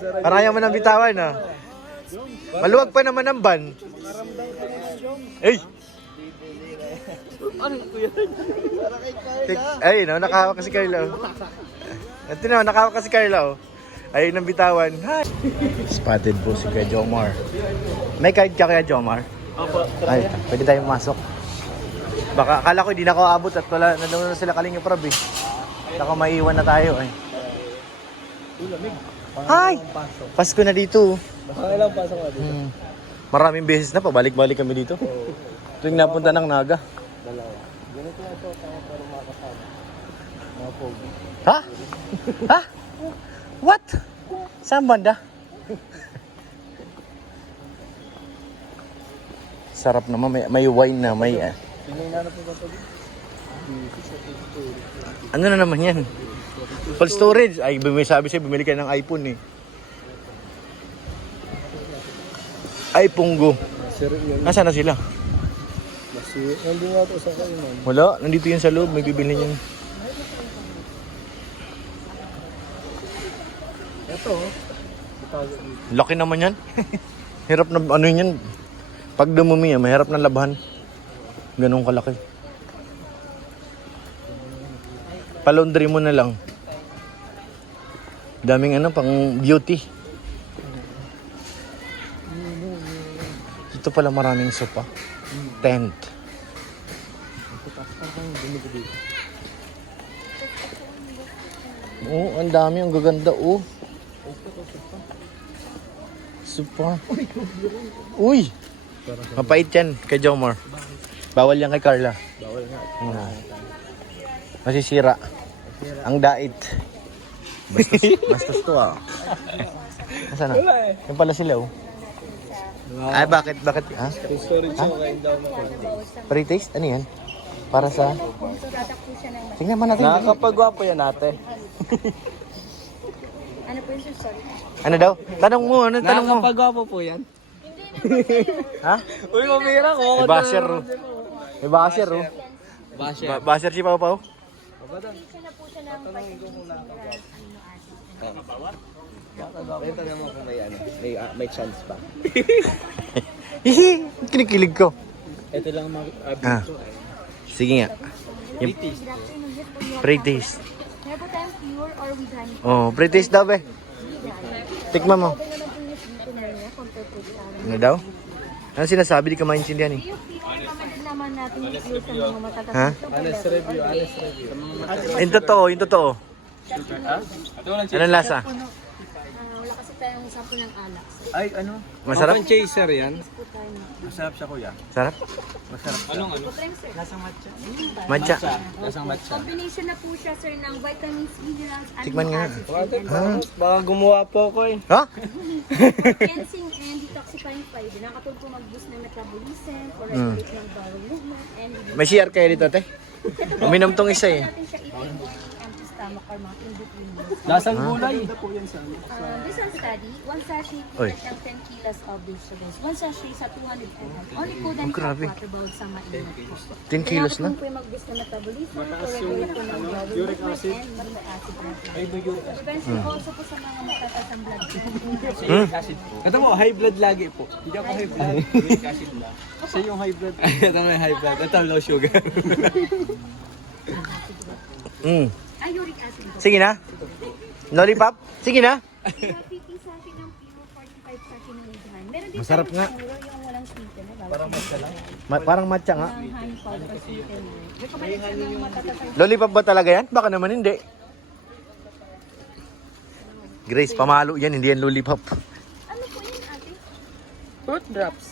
Parang ayaw mo nang bitawan, ha? Maluwag pa naman ang ban. Ay! Ano ko yan? Ay, no, nakahawak ka si Carla. Ito na, nakahawak ka si Carla. Ayun ang bitawan. Hi! Spotted po si Kuya Jomar. May card ka Kuya Jomar? Opo. Ay, pwede tayo masok. Baka akala ko hindi na ako abot at wala na doon na sila Kalinga Prab eh. Baka maiiwan na tayo eh. Hi! Pasko na dito. Ilang pasok nga dito? Maraming beses na pabalik-balik kami dito. Tuwing napunta ng Naga. Dalawa. Ganito na ito, para makakasama. Mga pogi. Ha? Ha? What? Saan banda? Sarap naman, may wine na, may... Tinignan na po ba ito? Ano na naman yan? Full storage. Ay, sabi siya, bumili ka ng iPhone eh. iPhone Go. Sir, yun. Nasaan na sila? Nandun nga ito sa kainan. Wala, nandito yun sa loob, may bibili niyan. Ito, Laki naman yan. Hirap na, ano yan. Pag dumumi yan, mahirap na labahan. Ganun kalaki. Palondry mo na lang. Daming ano, pang beauty. Dito pala maraming sopa. Tent. Oo, ang dami, ang gaganda, oh. Sopa. Uy! Mapait yan kay Jomar. Bawal yan kay Carla. bawal nga. Masisira. Ang dait. Bastos to ah. Nasaan na? Wala eh. Yan pala sila oh. Ay bakit? Bakit? Ha? Storage ako kain daw na. Pre-taste? Ano yan? Para sa... Tingnan mo natin. Nakakapagwapo yan ate. Ano po yung sorry? Ano daw? Tanong mo. Ano tanong mo? Nakakapagwapo po yan. Ha? Uy, mamira ko. May basher oh. May basher oh. Basher. Basher si Pao Pao? Siya na po siya ng vitamin C minerals, amino acid. Ito naman kung may chance pa. Hihi! Kinikilig ko. Ito lang Ah. Sige nga. Yung pre-taste. Meron po tayong pure or with honey. Oh, pre-taste daw be. Tikman mo. Okay naman po yung dito na rin compared to the other. Ano daw? Ano sinasabi? Di ka maintindihan eh. Yung recommended naman natin yung pure sa mga matatas. Ha? Honest review, honest review. Yung totoo, yung totoo. Anong lasa? Wala kasi tayong sample ng alak. So, Ay, ano? Masarap? Open chaser yan. po tayo na. Masarap siya kuya. Sarap? Masarap. Anong ano? Try, sir. Lasang matcha. Matcha. Lasang matcha. Combination na po siya, sir, ng vitamins, minerals, Tikman amino nga. acids, Baka gumawa po ko eh. Ha? cleansing and detoxifying fiber. Nakatulong po mag-boost ng metabolism, for regulate ng bowel movement, and May CR kayo dito, te? Uminom tong isa eh. natin siya eating empty stomach or mga in-between meals. Lasang gulay. This one study, one sachet Oy. ng 10 kilos of vegetables. One sachet sa 200 ml. Only food and Oh, grabe. hot water bawal sa mainit. 10 kilos na? Kailangan po yung mag-boost ng metabolism, for regulate po ng bowel movement, and amino acid level. Prevention also po sa mga matatas ang blood pressure. Ito mo, high blood lagi po. Hindi ako high blood. Uric acid lang. Siya yung high blood. Ito may high blood. Ito low sugar. Ay, uric acid po. Sige na. Lollipop? Sige na. 50 sachet ng pure, 45 sachet ng with honey. Meron din Masarap tayong nga. puro, yung walang sweetener. Parang matcha lang. Parang matcha nga. Ang honey powder sweetener. Recommended siya ng matatas ang Lollipop ba talaga yan? Baka naman hindi. Grace, pamalo yan. Hindi yan lollipop. ano po yun, ate? Fruit drops.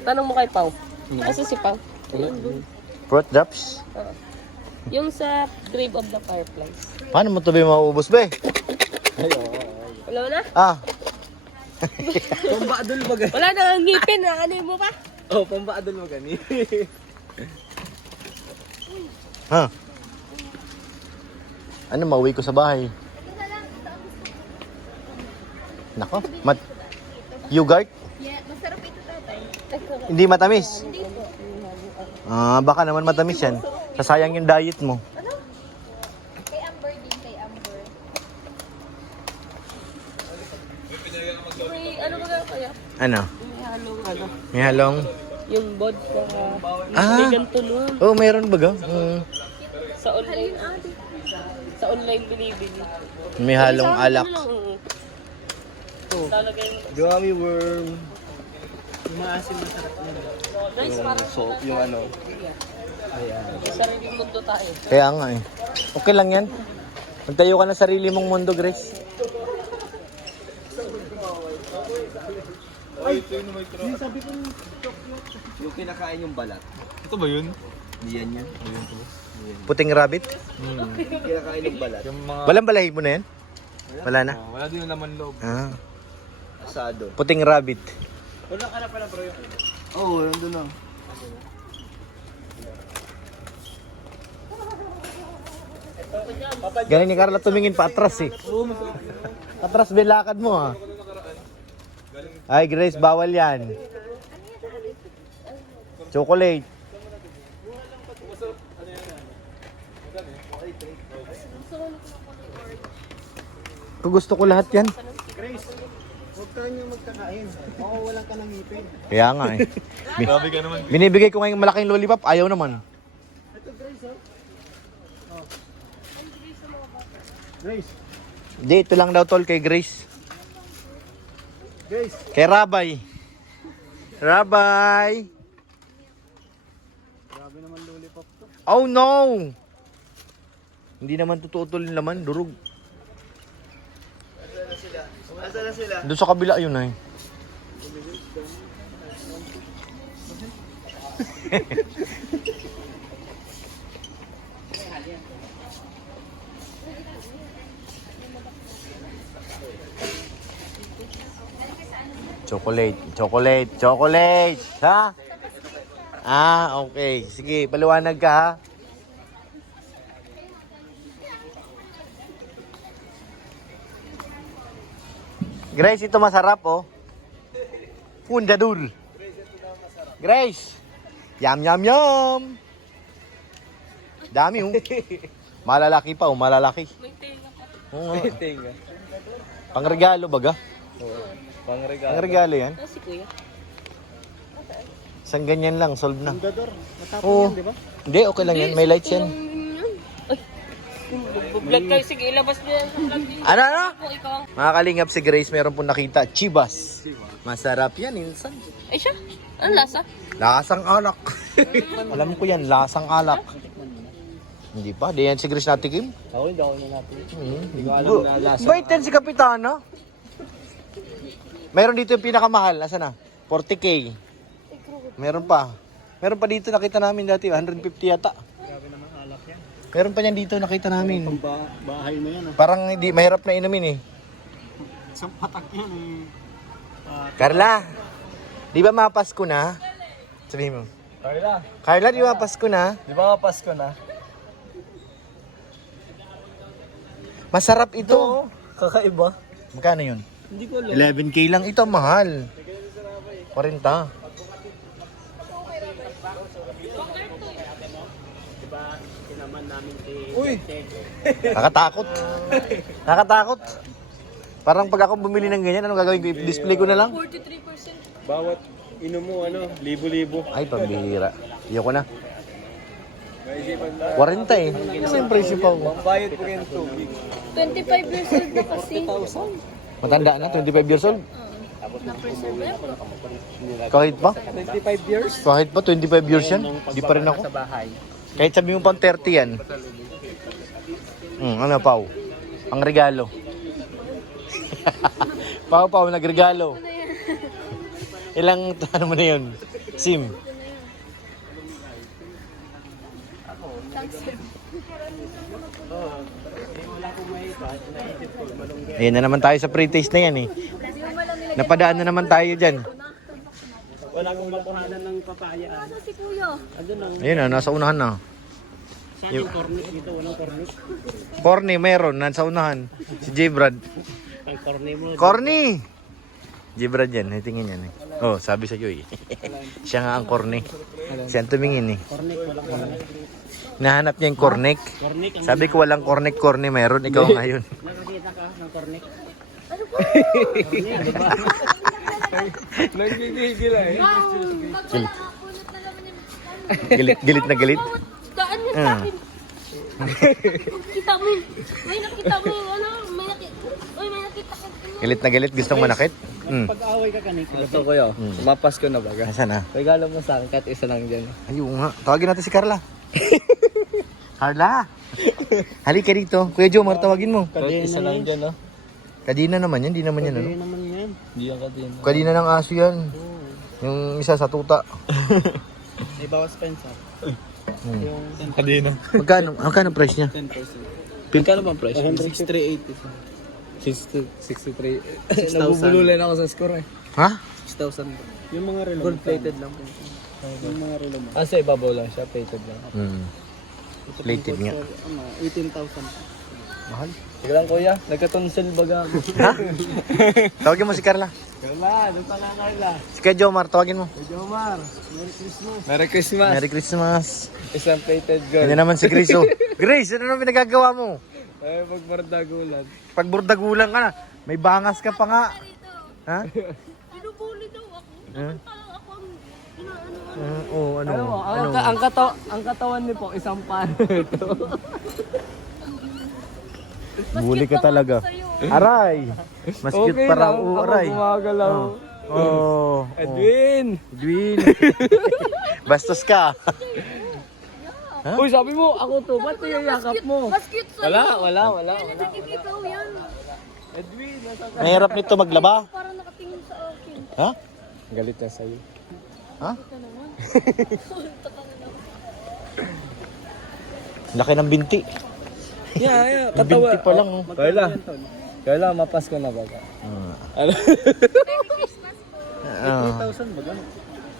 Tanong mo kay Pau. Kasi si Pau. Fruit drops. Yung sa Grave of the Fireflies. Paano mo ito ba mauubos, be? Wala na? Ah, Pambaadol ba gani? Wala na ang ngipin. Ano mo pa? Oh, pambaadol ba gani? ha? Ano, mauwi ko sa bahay. Nako, yogurt? Yeah, masarap ito, tatay. Hindi matamis. Hindi po. Ah, baka naman matamis yan. Sasayang yung diet mo. Kay Amber din, kay Amber. May ano ba kaya? Ano? May halong ano. May halong? Yung vodka. Ah. May ganito nun. Oh, mayroon baga? Sa online. Sa online binibili. May halong alak. Talagay. Gummy worm. Yung maasim masarap na. Guys, parang So, yung ano. may sariling mundo tayo. Kaya nga eh. Okay lang yan. Magtayo ka ng sarili mong mundo, Grace. Yung kinakain yung balat. Ito ba yun? Hindi yan yan. Puting rabbit. Kinakain yung balat. Yung mga... Walang balahibo na yan? Wala na? wala din yung laman loob. Ah. Asado. Puting rabbit. Wala ka na pala bro yun. Oo, nandun na. Galing ni Carla tumingin pa atras eh. Atras belakad mo ah. Ay Grace, bawal yan. Chocolate. Kung gusto ko lahat yan. Huwag ka nyo magkakain. Oo, walang ka ng ngipin. Kaya nga eh. Grabe ka naman. Binibigay ko ngayong malaking lollipop, ayaw naman. Ito Grace oh. Grace. Hindi, ito lang daw tol kay Grace. Grace. Kay Rabay. Rabay! Grabe naman lollipop to. Oh no! Hindi naman totoo tol yung laman, durog. Asa na sila? Doon sa kabila yun eh. Chocolate, chocolate, chocolate! Ha? Ah, okay. Sige, paliwanag ka ha. Grace, ito masarap oh. Fundadul. Grace. Yum, yum, yum. Dami oh. Malalaki pa oh, malalaki. May tenga pa. Oo nga. Tinga. Pangregalo baga? Oo. Pangregalo. Pangregalo yan? Ah, si kuya. Isang ganyan lang, solve na. Dador. Matapos Oo. yan, di ba? Hindi, okay lang yan. May lights yan. Ay. Vlog kayo. Sige, ilabas niyo yan sa vlog niyo. Ano, ano? Po, ikaw ang... Mga kalingap si Grace, meron po nakita. Chivas. Masarap yan, insan. Ay siya? Ano lasa? Lasang alak. Alam ko yan, lasang alak. Hindi pa, di yan si Grace natikim. Ako hindi ako na natin. Hindi ko alam na lasa. Bait yan si Kapitana. Meron dito yung pinakamahal. Nasaan na? 40K. Meron pa. Meron pa dito nakita namin dati. 150 yata. Grabe naman alak yan. Meron pa yan dito nakita namin. Bahay na yan. Parang hindi, mahirap na inumin eh. Isang patak yan eh. Carla, di ba mapasko na? Sabihin mo. Carla, Carla, di ba Pasko na? di ba Pasko na? Masarap ito. Kakaiba. Magkano yun? Hindi ko alam. 11K lang ito, mahal. 40. Uy! Nakatakot. Nakatakot. Parang pag ako bumili ng ganyan, anong gagawin ko? I-display ko na lang? 43%. Bawat inom mo, libo-libo. Ay, pambihira. Ayoko na. 40 eh. Kasi yung presyo pa ako. Pambayad ko rin tubig. 25 years old na kasi. Matanda na, 25 years old. Na-preserve na po. Kahit pa? 25 years? Kahit pa, 25 years yan. Di pa rin ako. Sa bahay. Kahit sabi mo pang 30 yan. Ano, Pao? Ang regalo. Pao, nagregalo. Ilang, ano mo na yun? SIM. Ayan na naman tayo sa pre-taste na yan eh. Napadaan na naman tayo dyan. Wala akong makuhanan ng papaya. Ano si Kuya? Ayun na, nasa unahan na. Saan yung cornish dito? Walang cornish? Corny, meron, nasa unahan. Si J. Brad. Ang corny mo. Corny! J. Brad yan, tingin yan eh. Oh, sabi sa iyo eh. Siya nga ang corny. Siya ang tumingin eh. Cornick, walang cornick. Nahanap niya yung cornick. Cornick, Sabi ko walang cornick, meron. Ikaw ngayon. nakakita ka ng cornick? Ano po? Nagigigil eh. Magwala nga po na naman yung... Galit na galit. Daan mo sa akin. Kita mo yun. May nakita mo yung ano. May nakita ka. Galit, gustong manakit. Pag-away ka kanina. Gusto ko yun. Mapas ko na baga. Nasaan na? Regalo mo sa akin, kahit isa lang dyan. Ayun nga. Tawagin natin si Carla. Carla! Halika dito. Kuya Jomar, tawagin mo. Kahit isa lang dyan, no? Kadina naman yan. Di naman yan, ano? naman yan. Hindi yan kadina. Kadina ng aso yan. Yung isa sa tuta. May bawas pensa. Hmm. Yung kadina. Magkano price niya? 10%. Magkano bang price? 6380. 63. Nabubululan ako sa score eh. Ha? 6,000. Yung mga relo. Gold plated lang po. Yung mga relo mo. Sa ibabaw lang siya, plated lang. Plated nga. 18,000. Mahal. Sige lang kuya, nagka-tonsil baga ako. Ha? Tawagin mo si Carla. Carla, doon pa lang Carla. Si Kuya Jomar, tawagin mo. Jomar, Merry Christmas. Merry Christmas. Merry Christmas. Isang plated gold. Hindi naman si Grace, oh. Grace, ano naman pinagagawa mo? Ay, magmardagulan. Pag burdagulan ka na, may bangas ka pa nga. Ha? Pinubuli daw ako. Huh? Ako ang inaano. Oo, ano? Ang katawan niyo po, isang pan. Buli ka talaga. Aray! Mas cute pa raw. Oo, aray. Gumagalaw. Oh. Edwin! Edwin! Bastos ka. Uy, sabi mo, ako to, ba't niyayakap mo? Mas cute sa'yo. Wala. Ikaw yan. Edwin, Mahirap nito maglaba. Parang nakatingin sa akin. Ha? galit na sa'yo. Ha? Laki ng binti. Yeah, Yung binti pa lang, oh. Kayla, mapasko na baga. Ano? Ah. 8,000 baga?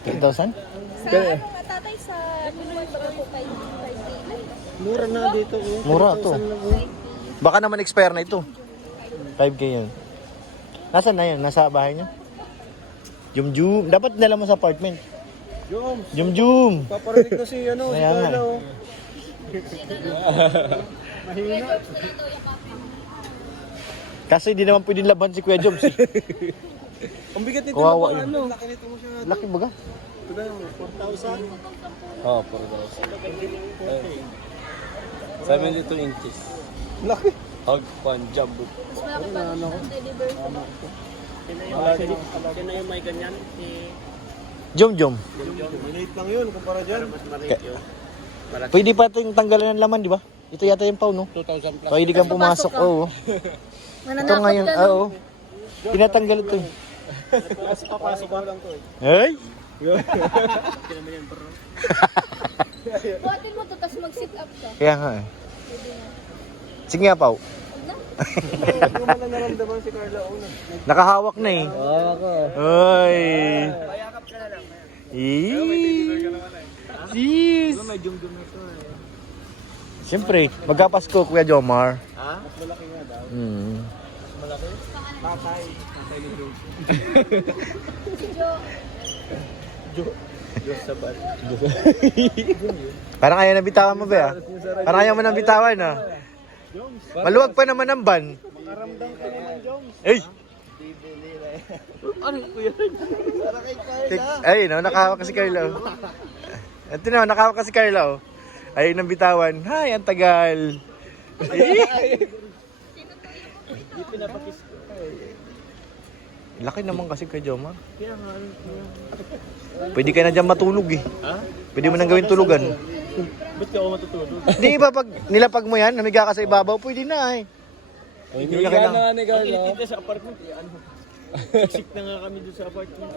8,000? Sa ano nga tatay sa Pinoy baga po 5 Mura na dito. Mura to. Baka naman expire na ito. 5K yun. Nasaan na yun? Nasa bahay niyo? Jum-jum. Dapat nila mo sa apartment. Jum-jum. Paparinig na si ano, si Kaya nga, Carla. eh. Mahina. Kasi hindi naman pwedeng laban si Kuya Joms. Eh. Ang bigat nito Kawawa na yun. ano. Laki nito mo siya. Laki baga. 4,000? Oo, 4,000. 72 inches. Laki. Hog pan, jumbo. Mas malaki pa ng deliver ko. Kaya na yung may ganyan. Jum-jum. Maliit lang yun kumpara dyan. Pwede pa itong tanggalan ng laman, di ba? Ito yata yung pau, no? 2,000 plus. Pwede kang pumasok, oo. Ito ngayon, oo. Tinatanggal ito. Mas papasok ko lang to eh. Ay! Buhatin mo to, tapos mag-sit up ka. Kaya nga eh. Sige nga, Pau. Hindi ko man lang naramdaman si Carla una. Nakahawak na eh. Oo ako. Ay! Payakap ka na lang. Jeez! May jum-jum na to eh. Siyempre, magkapasko, Kuya Jomar. Ha? Mas malaki nga daw. Mas malaki? Tatay. Tatay ni Joe. Joe sa bar. Parang ayaw na bitawan mo ba? Parang ayaw mo nang bitawan, ha? Maluwag pa naman ang ban. Makaramdam ka naman, Jones. Ay! Ano ko yan? Para kay Carla. Ay, no, nakahawak si Carla. Oh. Ito na, nakahawak si Carla. Oh. Ayaw nang bitawan. Hay, ang tagal. Di pinapakis ko. Laki naman kasi kay Jomar. Pwede ka na dyan matulog eh. Ha? Pwede mo nang gawin tulugan. Ba't ka ako matutulog? Di ba pag nilapag mo yan, namiga ka sa ibabaw, pwede na eh. Hindi laki lang. na ni Carla. Dito sa apartment eh. Ano? Sick na nga kami dito sa apartment.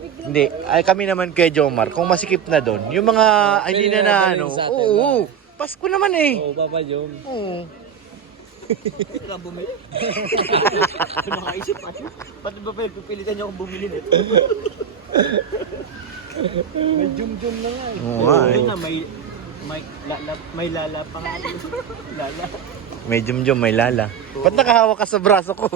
Hindi, ay kami naman kay Jomar, kung masikip na doon, yung mga hindi na na ano, sa atin, oo, Pasko naman eh. Oo, Papa Jom. Oo. Ito lang bumili. Makaisip pa. Pati ba pa pipilitan niyo akong bumili nito? May jum-jum na nga eh. Oo nga eh. Nga, may lala pa nga. Lala. May jum-jum, may lala. Ba't nakahawak ka sa braso ko?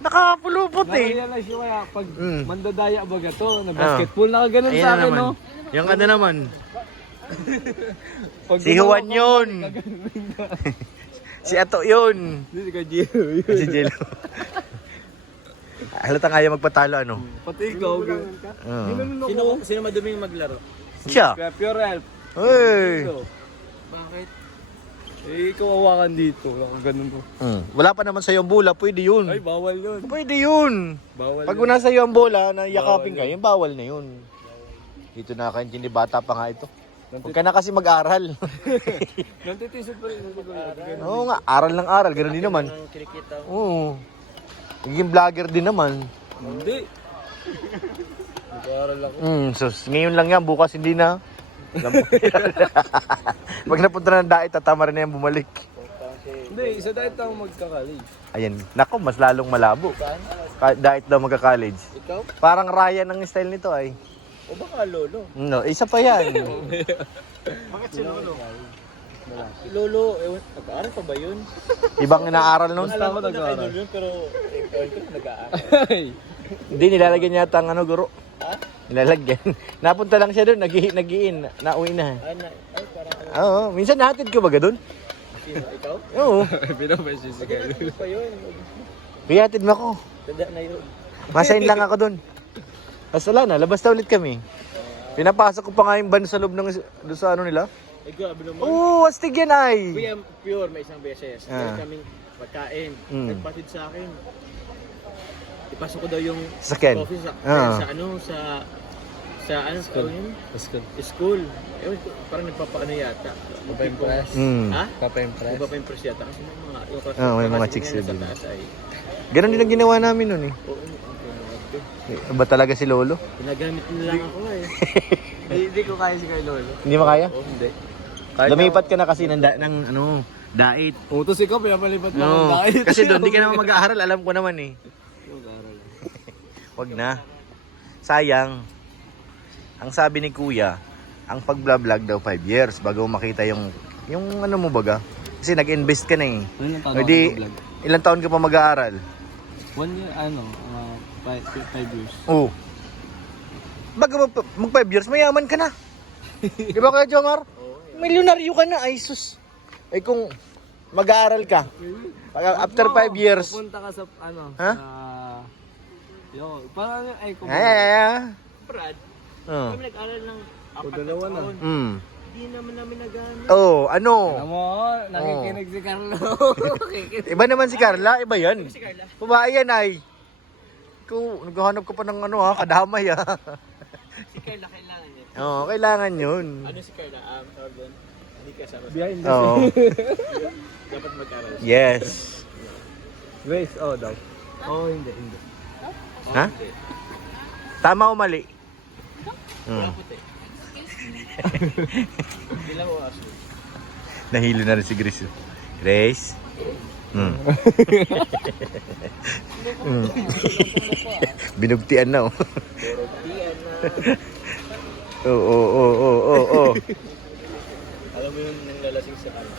Nakapulupot eh. Nakarealize ko kaya pag Mm. mandadaya baga to, na basketball, nakaganon Ayan sa akin, naman. no? Yung ano naman, Pag si Juan yun. Si Ato yun. Hindi si Kajiro. Si Jello. Halatang ayaw magpatalo, ano? Pati ikaw. Sino maduming maglaro? Siya. Kaya pure help. Hey. Bakit? Eh, ikaw awakan dito. Ako ganun po. Wala pa naman sa'yo ang bola, pwede yun. Ay, bawal yun. Pwede yun. Bawal Pag yun. una sa'yo ang bola, na yakapin ka, yung bawal na yun. Dito na kaintindi, bata pa nga ito. Huwag ka na kasi mag-aral. Nantitisod pa rin. Oo nga, aral ng aral, ganoon din naman. Oo. Naging vlogger din naman. Hindi. Nag-aaral ako. So ngayon lang yan, bukas hindi na. Pag napunta na ng dait, tatama rin na yan bumalik. Hindi, isa dahil tayo magka-college. Ayan, nako, mas lalong malabo. Dait daw magka-college. Ikaw? Parang Ryan ang style nito ay. O baka lolo? No, isa pa yan. Bakit si lolo? Lolo, ewan, nag-aaral pa ba yun? Ibang inaaral nun. Alam ko nag-aaral yun, pero ewan ko nag-aaral. Hindi, nilalagyan yata ang ano, guro. Ha? Nilalagyan. Napunta lang siya doon, nag-iin, nauwi na. Ay, parang Oo, minsan nahatid ko baga doon. sino? Ikaw? Oo, Pinapasya si Kyle. Pa yun. pihatid mo ako. Tada na yun. Masain lang ako doon. Tapos wala na, labas na ulit kami. Pinapasok ko pa nga yung van sa loob ng doon sa ano nila. Ay, grabe naman. Oo, astig yan ay. Kuya, pure, may isang beses. Ah. Meron kaming pagkain. Mm. Nagpatid sa akin. Ipasok ko daw yung Sasakyan. coffee sa, Ah. sa ano, sa school. School. Ewan ko, parang nagpapaano yata. Papa-impress. Ha? Papa-impress. Nagpapa-impress yata. Kasi may mga, yung class, Ah, may mga class chicks nila din. sa taas ay, Ganon din ang ginawa namin noon eh. oo, okay. Ba talaga si Lolo? Pinagamit nila lang ako eh. Hindi ko kaya si Kyle Lolo. Hindi mo kaya? Oo, hindi. Lumipat ka na kasi ng ano, dait. Utos ikaw, pinapalipat mo No, ng dahil. kasi doon di ka naman mag-aaral, alam ko naman eh. Wag na. Sayang. Ang sabi ni Kuya, ang pag-vlog daw 5 years bago makita yung ano mo baga. Kasi nag-invest ka na eh. Ilang taon O di, ilang taon ka pa mag-aaral? 1 year, 5 years. Oo. Bago mag 5 years, mayaman ka na. Di ba Kuya Jomar? Milyonaryo ka na, ay sus. Ay kung mag-aaral ka, after 5 years, Pupunta ka sa, Ha? parang, kung Brad, Oh. kami nag-aral ng 4 na taon. Hindi naman namin nagamit. Oh, ano? Mo, nakikinig si Carlo. Iba naman si Carla, iba yan. Si Carla. Babae yan ay. Ikaw, naghahanap ka pa ng ano ha, kadamay ha. Si Carla kailangan niya. Oo, kailangan yun. Ano si Carla? Tawag doon? Hindi kasama. Behind Oo. Dapat mag-aral. Yes. Grace, daw. Hindi. Ha? Hindi. Tama o mali? Wala puti. Hindi lang o aso. Nahilo na rin si Grace. Grace? Binugtian na oh. Tiyan na. Oo. Alam mo yung nanglalasing sa kanya.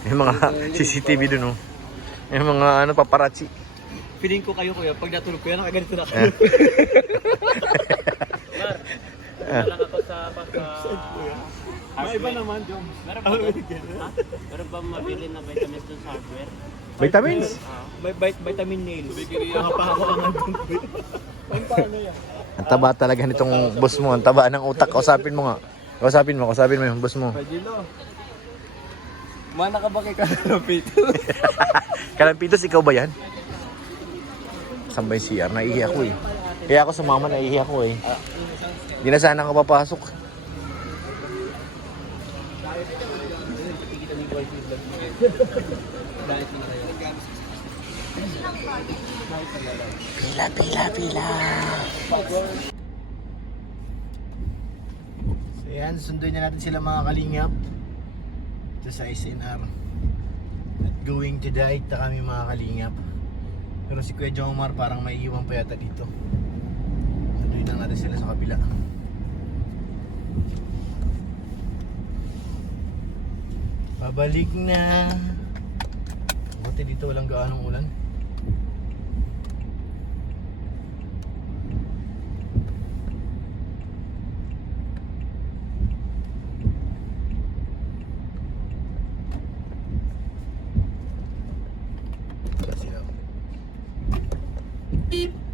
May mga CCTV dun oh. May mga ano paparazzi. Feeling ko kayo kuya, pag natulog ko yan, nakaganito na kayo. Mar, lang ako sa May iba naman, Jom. Meron ba Meron ba mabili na vitamins dun sa hardware? Vitamins? May vitamin nails. Nakapahawakan dun. Paano yan? Ang taba talaga nitong boss mo. Ang taba ng utak. Kausapin mo nga. Kausapin mo yung boss mo. Pagilo. Mana ka ba kay Kalampitos? Kalampitos, ikaw ba yan? Sambay CR, naihi ako eh. Kaya ako sumama, naihi ako eh. Hindi na sana ako papasok. Pila. So yan, sunduin na natin sila mga kalingap. Ito sa SNR. At going to diet na kami mga kalingap. Pero si Kuya Jomar parang may iwan pa yata dito. Sunduin lang natin sila sa kabila. Pabalik na. Buti dito walang gaanong ulan. Bye.